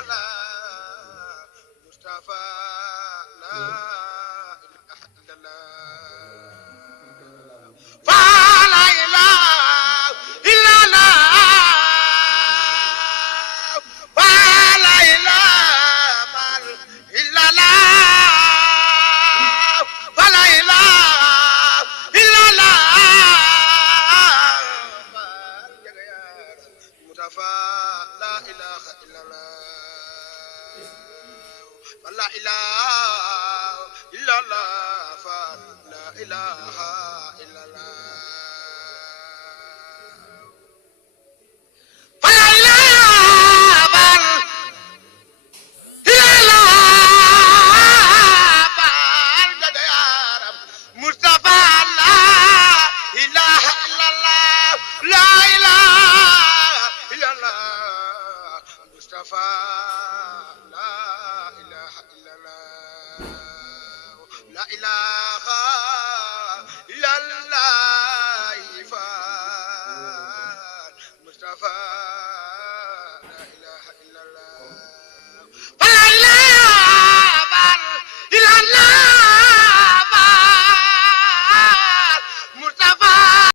illallah Mustafa la ilaha illallah fa la ilaha illallah fa la ilaha illallah fa la ilaha illallah Mustafa la ilaha illallah la ilaha illallah fa la ilaha illallah fa la ilaha illallah Mustafa la ilaha illallah la ilaha illallah Mustafa la ilaha illallah la ilaha